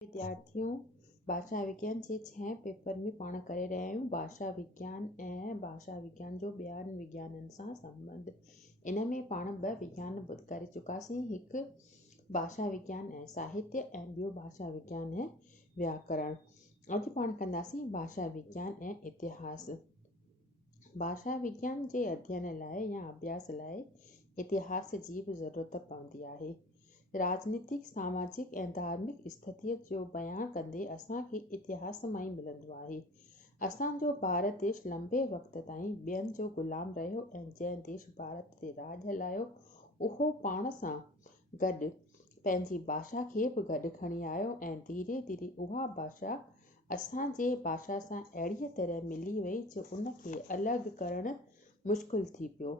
विद्यार्थियों, भाषा विज्ञान जे 6 पेपर में पाण करे रहिया आहियूं भाषा विज्ञान ऐं भाषा विज्ञान जो ॿियनि विज्ञाननि सां संबंध। इन में पाण 2 विज्ञान करे चुकासीं, हिकु भाषा विज्ञान ऐं साहित्य ऐं ॿियो भाषा विज्ञान ऐं व्याकरण। अॼु पाण कंदासीं भाषा विज्ञान ऐं इतिहास। भाषा विज्ञान जे अध्ययन लाइ या अभ्यास लाइ इतिहास जी बि ज़रूरत पवंदी आहे। राजनीतिक, सामाजिक ऐं धार्मिक स्थितीअ जो बयानु कंदे असांखे इतिहास मां ई मिलंदो आहे। असांजो भारत देश लंबे वक़्त ताईं ॿियनि जो ग़ुलाम रहियो ऐं जंहिं देश भारत ते राज हलायो उहो पाण सां गॾु पंहिंजी भाषा खे बि गॾु खणी आयो ऐं धीरे धीरे उहा भाषा असांजे भाषा सां अहिड़ीअ तरह मिली वई जो उनखे अलॻि करणु मुश्किल थी पियो।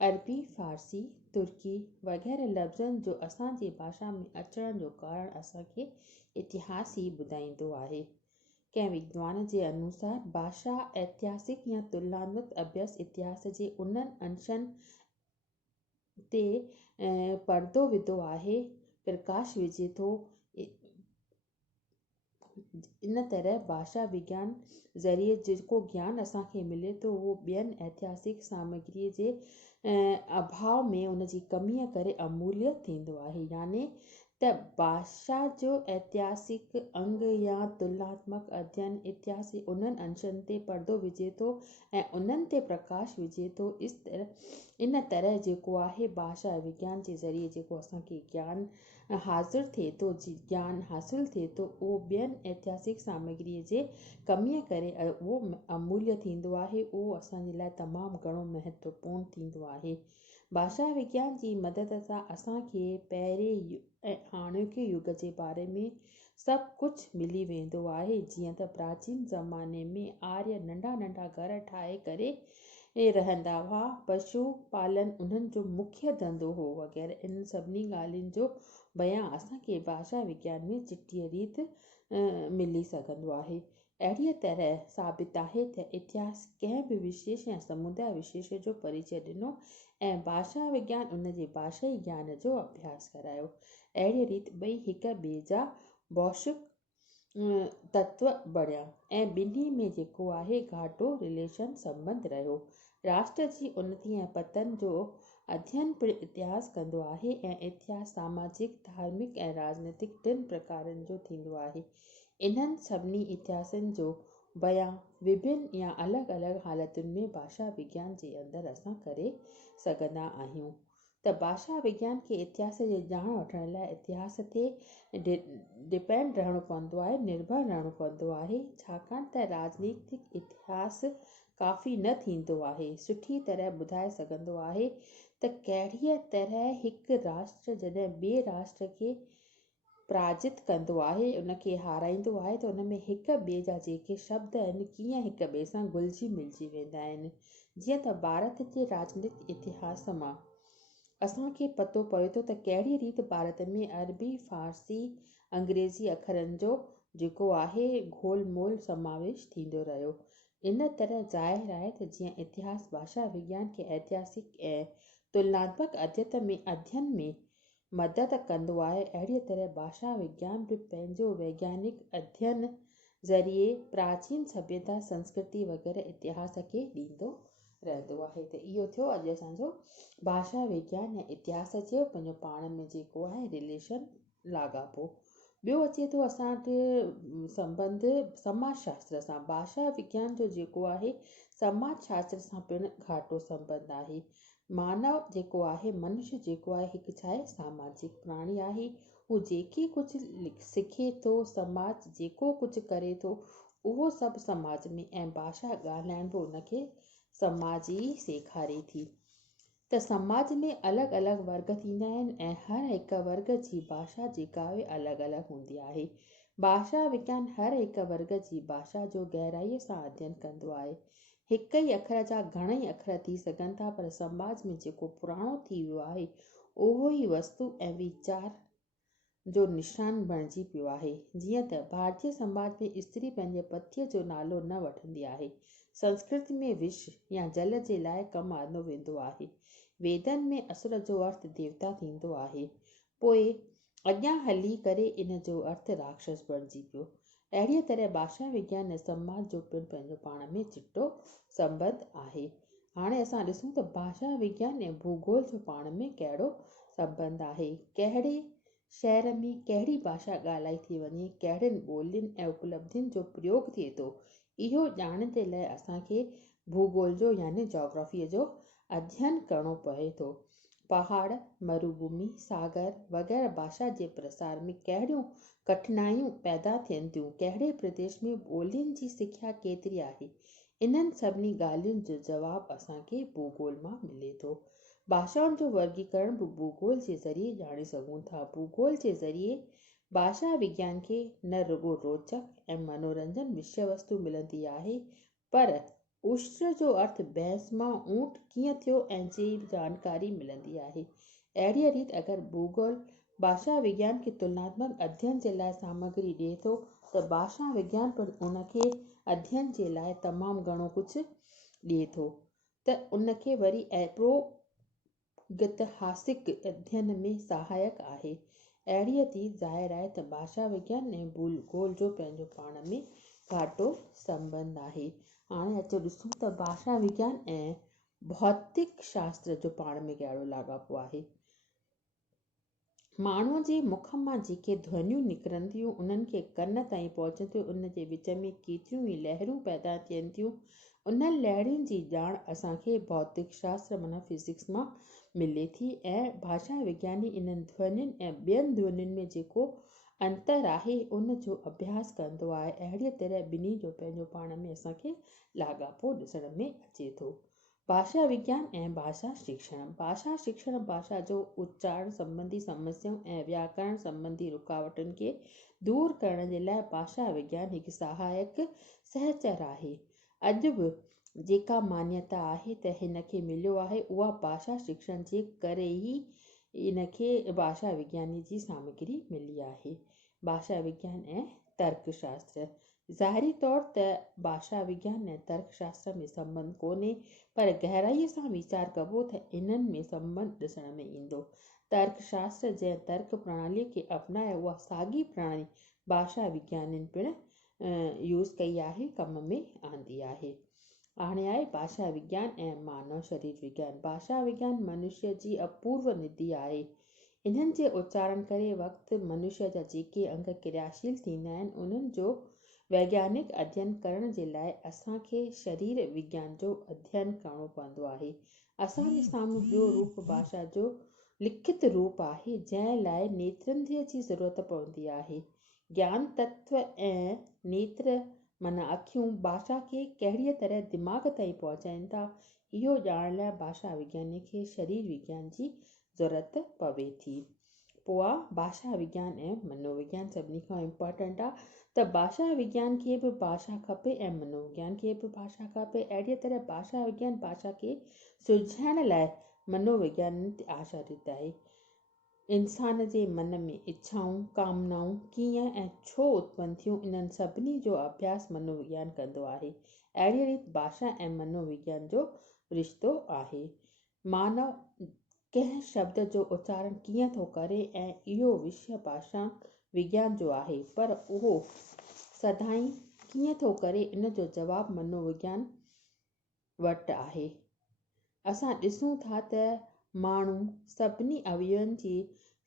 अरबी, फारसी, तुर्की वग़ैरह लफ़्ज़नि जो असांजी भाषा में अचण जो कारण असांखे इतिहास ई ॿुधाईंदो आहे। कंहिं विद्वान जे अनुसार भाषा ऐतिहासिक या तुलनात्मक अभ्यास इतिहास जे उन्हनि अंशनि ते पर्दो विधो आहे, प्रकाश विझे थो। इन तरह भाषा विज्ञान ज़रिए जेको ज्ञान असांखे मिले थो उहो ॿियनि ऐतिहासिक सामग्रीअ जे अभाव में उनजी कमीअ करे अमूल्य थींदो आहे। यानी त भाषा जो ऐतिहासिक अंग या तुलनात्मक अध्ययन इतिहास जे उन्हनि अंशनि ते पर्दो विझे थो ऐं उन्हनि ते प्रकाश विझे थो। इन तरह जेको आहे भाषा विज्ञान जे ज़रिए जेको असांखे ज्ञान हासिल थिए थो उहो ॿियनि ऐतिहासिक सामग्रीअ जे कमीअ करे उहो अमूल्य थींदो आहे। उहो असांजे लाइ तमामु घणो महत्वपूर्ण थींदो आहे। भाषा विज्ञान जी मदद सां असांखे पहिरें ऐं हाणोके युग जे बारे में सभु कुझु मिली वेंदो आहे। जीअं त प्राचीन ज़माने में आर्य नंढा नंढा घर ठाहे करे रहंदा हुआ, पशु पालन उन्हनि जो मुख्य धंधो हो वग़ैरह। इन सभिनी ॻाल्हियुनि जो बयानु असांखे भाषा विज्ञान में चिटीअ रीति मिली सघंदो आहे। अहिड़ीअ तरह साबित आहे त इतिहास कंहिं बि विशेष या समुदाय विशेष जो परिचय ॾिनो ऐं भाषा विज्ञान उनजे भाषाई ज्ञान जो अभ्यास करायो। अहिड़ी रीति ॿई हिक ॿिए जा भौतिक तत्व बणिया ऐं ॿिन्ही में जेको आहे घाटो रिलेशन संबंध रहियो। राष्ट्र जी उन्नति ऐं पतन जो अध्ययन पिणु इतिहास कंदो आहे ऐं इतिहास सामाजिक, धार्मिक ऐं राजनीतिक 3 प्रकारनि जो थींदो आहे। इन्हनि सभिनी इतिहासनि जो बयानु विभिन्न या अलॻि अलॻि हालतुनि में भाषा विज्ञान जे अंदरि असां करे सघंदा आहियूं। त भाषा विज्ञान खे इतिहास जे ॼाण वठण लाइ इतिहास ते डिपेंड रहणो पवंदो आहे, निर्भर रहणो पवंदो आहे, छाकाणि त राजनीतिक इतिहास काफ़ी न थींदो आहे। सुठी तरह ॿुधाए सघंदो आहे त कहिड़ीअ तरह हिकु राष्ट्र जॾहिं ॿिए राष्ट्र खे पराजित कंदो आहे, उनखे हाराईंदो आहे त उन में हिक ॿिए जा जेके शब्द आहिनि कीअं हिक ॿिए सां घुलिजी मिलिजी वेंदा आहिनि। जीअं त भारत जे राजनीतिक इतिहास मां असांखे पतो पवे थो त कहिड़ी रीति भारत में अरबी, फारसी, अंग्रेज़ी अखरनि जो जेको आहे घोल मोल समावेश थींदो रहियो। इन तरह ज़ाहिर आहे त जीअं इतिहास भाषा विज्ञान खे ऐतिहासिक ऐं तुलनात्मक अध्ययन में मदद कंदो आहे, अहिड़ीअ तरह भाषा विज्ञान बि पंहिंजो वैज्ञानिक अध्ययन ज़रिए प्राचीन सभ्यता, संस्कृति वग़ैरह इतिहास खे ॾींदो रहंदो आहे। त इहो थियो अॼु असांजो भाषा विज्ञान ऐं इतिहास जो पंहिंजो पाण में जेको आहे रिलेशन लाॻापो। ॿियो अचे थो असां वटि संबंध समाज शास्त्र सां। भाषा विज्ञान जो जेको आहे समाज शास्त्र सां पिणु घाटो संबंध आहे। मानव जेको आहे, मनुष्य जेको आहे, हिकु छा आहे सामाजिक प्राणी आहे। हू जेके कुझु सिखे थो, समाज जेको कुझु करे थो उहो सभु समाज में ऐं भाषा ॻाल्हाइण बि उनखे समाज ई सेखारे थी। त समाज में अलॻि अलॻि वर्ग थींदा आहिनि ऐं हर हिकु वर्ग जी भाषा जेका आहे अलॻि अलॻि हूंदी आहे। भाषा विज्ञान हर हिकु वर्ग जी भाषा जो गहराईअ सां अध्ययन कंदो आहे। हिक ई अखर जा घणई अखर थी सघनि था, पर समाज में जेको पुराणो थी वियो आहे उहो ई वस्तु ऐं वीचार जो निशान बणिजी पियो आहे। जीअं त भारतीय समाज में स्त्री पंहिंजे पतीअ जो नालो न वठंदी आहे। संस्कृत में विष या जल जे लाइ कमु आंदो वेंदो आहे। वेदनि में असुर जो अर्थ देवता थींदो आहे। पोइ अॻियां हली करे इन जो अर्थ राक्षस बणिजी पियो। अहिड़ीअ तरह भाषा विज्ञान ऐं समाज जो पिणु पंहिंजो पाण में चिटो संबंध आहे। हाणे असां ॾिसूं त भाषा विज्ञान ऐं भूगोल जो पाण में कहिड़ो संबंध आहे। कहिड़े शहर में कहिड़ी भाषा ॻाल्हाई थी वञे, कहिड़ियुनि ॿोलियुनि ऐं उपलब्धियुनि जो प्रयोग थिए थो, इहो ॼाणण जे लाइ असांखे भूगोल जो यानी जोग्राफीअ जो अध्ययन करणो पए थो। पहाड़, मरुभूमि, सागर वग़ैरह भाषा जे प्रसार में कहिड़ियूं कठिनाइयूं पैदा थियनि थियूं, कहिड़े प्रदेश में ॿोलियुनि जी सिख्या केतिरी आहे, इन्हनि सभिनी ॻाल्हियुनि जो जवाबु असांखे भूगोल मां मिले थो। भाषाउनि जो वर्गीकरण बि भूगोल जे ज़रिए ॼाणे सघूं था। भूगोल जे ज़रिए भाषा विज्ञान खे न रुॻो रोचक ऐं मनोरंजन विषय वस्तु मिलंदी आहे, पर उष्ट्र जो अर्थ भैंस मां ऊंट कीअं थियो ऐं जी जानकारी मिलंदी आहे। अहिड़ीअ रीति अगरि भूगोल भाषा विज्ञान खे तुलनात्मक अध्ययन जे लाइ सामग्री ॾिए थो, त भाषा विज्ञान पिणु उनखे अध्ययन जे लाइ तमामु घणो कुझु ॾिए थो, त उनखे वरी ऐतिहासिक अध्ययन में सहायक आहे। अहिड़ीअ थी ज़ाहिर आहे त भाषा विज्ञान ऐं भूगोल जो पंहिंजो पाण में घाटो संबंध आहे। हाणे अचो ॾिसूं त भाषा विज्ञान ऐं भौतिक शास्त्र जो पाण में कहिड़ो लाॻापो आहे। माण्हूअ जे मुख मां जेके ध्वनियूं निकिरनि थियूं, उन्हनि खे कन ताईं पहुचनि थियूं, उन जे विच में केतिरियूं ई लहरूं पैदा थियनि थियूं। उन्हनि लहरुनि जी ॼाण असांखे भौतिक शास्त्र माना फिज़िक्स मां मिले थी, ऐं भाषा विज्ञानी इन्हनि ध्वनियुनि ऐं ॿियनि ध्वनियुनि में जेको अंतर आहे उन जो अभ्यास कंदो आहे। अहिड़ीअ तरह ॿिन्ही जो पंहिंजो पाण में असांखे लाॻापो ॾिसण में अचे थो। भाषा विज्ञान ऐं भाषा शिक्षण। भाषा शिक्षण भाषा जो उच्चारण संबंधी समस्याऊं ऐं व्याकरण संबंधी रुकावटुनि खे दूर करण जे लाइ भाषा विज्ञान हिकु सहायक सहचर आहे। अॼु बि जेका मान्यता आहे त हिन खे मिलियो आहे, उहा भाषा शिक्षण जे करे ई इनखे भाषा विज्ञानी जी सामग्री मिली आहे। भाषा विज्ञान ऐं तर्कशास्त्र। ज़ाहिरी तौर ते भाषा विज्ञान ऐं तर्कशास्त्र में संबंध कोन्हे, पर गहराईअ सां वीचार कबो त इन्हनि में संबंध ॾिसण में ईंदो। तर्कशास्त्र जंहिं तर्क प्रणालीअ खे अपनाए, उहा साॻी प्रणाली भाषा विज्ञानिन पिणु यूज़ कई आहे, कम में आंदी आहे। हाणे आहे भाषा विज्ञान ऐं मानव शरीर विज्ञान। भाषा विज्ञान मनुष्य जी अपूर्व निधि आहे। इन्हनि जे उच्चारण करे वक़्तु मनुष्य जा जेके अंग क्रियाशील थींदा आहिनि, उन्हनि जो वैज्ञानिक अध्ययन करण जे लाइ असांखे शरीर विज्ञान जो अध्ययन करणो पवंदो आहे। असांजे साम्हूं ॿियो रूप भाषा जो लिखित रूप आहे, जंहिं लाइ नेत्रंद्रिय जी ज़रूरत पवंदी आहे। ज्ञान तत्व ऐं नेत्र माना अखियूं भाषा खे कहिड़ीअ तरह दिमाग़ ताईं पहुचाइनि था, इहो ॼाणण लाइ भाषा विज्ञानी खे शरीर विज्ञान जी ज़रूरत पवे थी। पोइ आहे भाषा विज्ञान ऐं मनोविज्ञान। सभिनी खां इम्पॉर्टेंट आहे त भाषा विज्ञान खे बि भाषा खपे ऐं मनोविज्ञान खे बि भाषा खपे। अहिड़ीअ तरह भाषा विज्ञान भाषा खे सुलझाइण लाइ मनोविज्ञान ते आधारित आहे। इंसान जे मन में इच्छाऊं, कामनाऊं कीअं ऐं छो उत्पन्न थियूं, इन्हनि सभिनी जो अभ्यास मनोविज्ञान कंदो आहे। अहिड़ी रीति भाषा ऐं मनोविज्ञान जो रिश्तो आहे। मानव कंहिं शब्द जो उच्चारण कीअं थो करे, ऐं इहो विषय भाषा विज्ञान जो आहे, पर उहो सदाईं कीअं थो करे, इन जो जवाबु मनोविज्ञान वटि आहे। असां ॾिसूं था त माण्हू सभिनी अवयवनि जी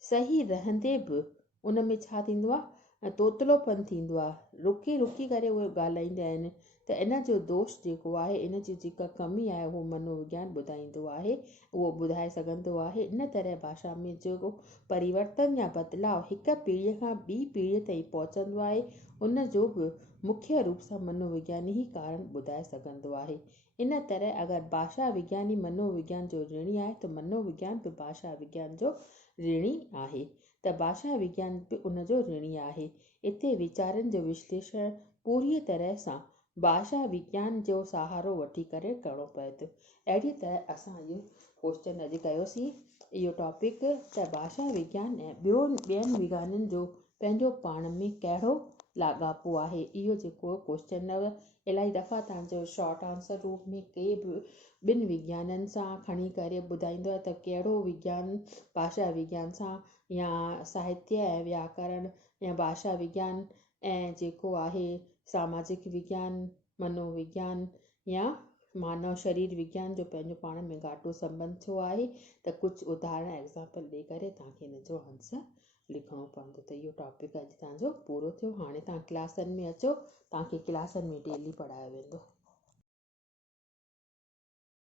सही रहंदे बि उन में छा थींदो आहे, तोतलोपन थींदो आहे। रुकी रुकी करे उहे ॻाल्हाईंदा आहिनि, त इन जो दोष जेको आहे, इन जी जेका कमी आहे, उहो मनोविज्ञान ॿुधाईंदो आहे, उहो ॿुधाए सघंदो आहे। इन तरह भाषा में जेको परिवर्तन या बदिलाव हिकु पीढ़ीअ खां ॿी पीढ़ीअ ताईं पहुचंदो आहे, उन जो बि मुख्य रूप सां मनोविज्ञानी ई कारण ॿुधाए सघंदो आहे। इन तरह अगरि भाषा विज्ञानी मनोविज्ञान जो ऋणी आहे, त मनोविज्ञान बि भाषा विज्ञान जो ऋणी आहे, त भाषा विज्ञान बि उन जो ऋणी आहे। इते वीचारनि जो विश्लेषण पूरी तरह सां भाषा विज्ञान जो सहारो वठी करे करणो पए थो। अहिड़ी तरह असां इहो क्वेश्चन अॼु कयोसीं, इहो टॉपिक, त भाषा विज्ञान ऐं ॿियनि विज्ञाननि जो पंहिंजो पाण में कहिड़ो लाॻापो आहे। इहो जेको क्वेश्चन इलाही दफ़ा तव्हांजो शॉर्ट आंसर रूप में के बि ॿिनि विज्ञाननि सां खणी करे ॿुधाईंदो आहे त कहिड़ो विज्ञान भाषा विज्ञान सां या साहित्य ऐं व्याकरण या भाषा विज्ञान ऐं जेको आहे सामाजिक विज्ञान, मनोविज्ञान या मानव शरीर विज्ञान जो पंहिंजो पाण में घाटो संबंध छो आहे, त कुझु उदाहरण एग्ज़ाम्पल ॾेई करे तव्हांखे हिन जो आंसर लिखिणो पवंदो। त इहो टॉपिक अॼु तव्हांजो पूरो थियो। हाणे तव्हां क्लासनि में अचो, तव्हांखे क्लासनि में डेली पढ़ायो वेंदो।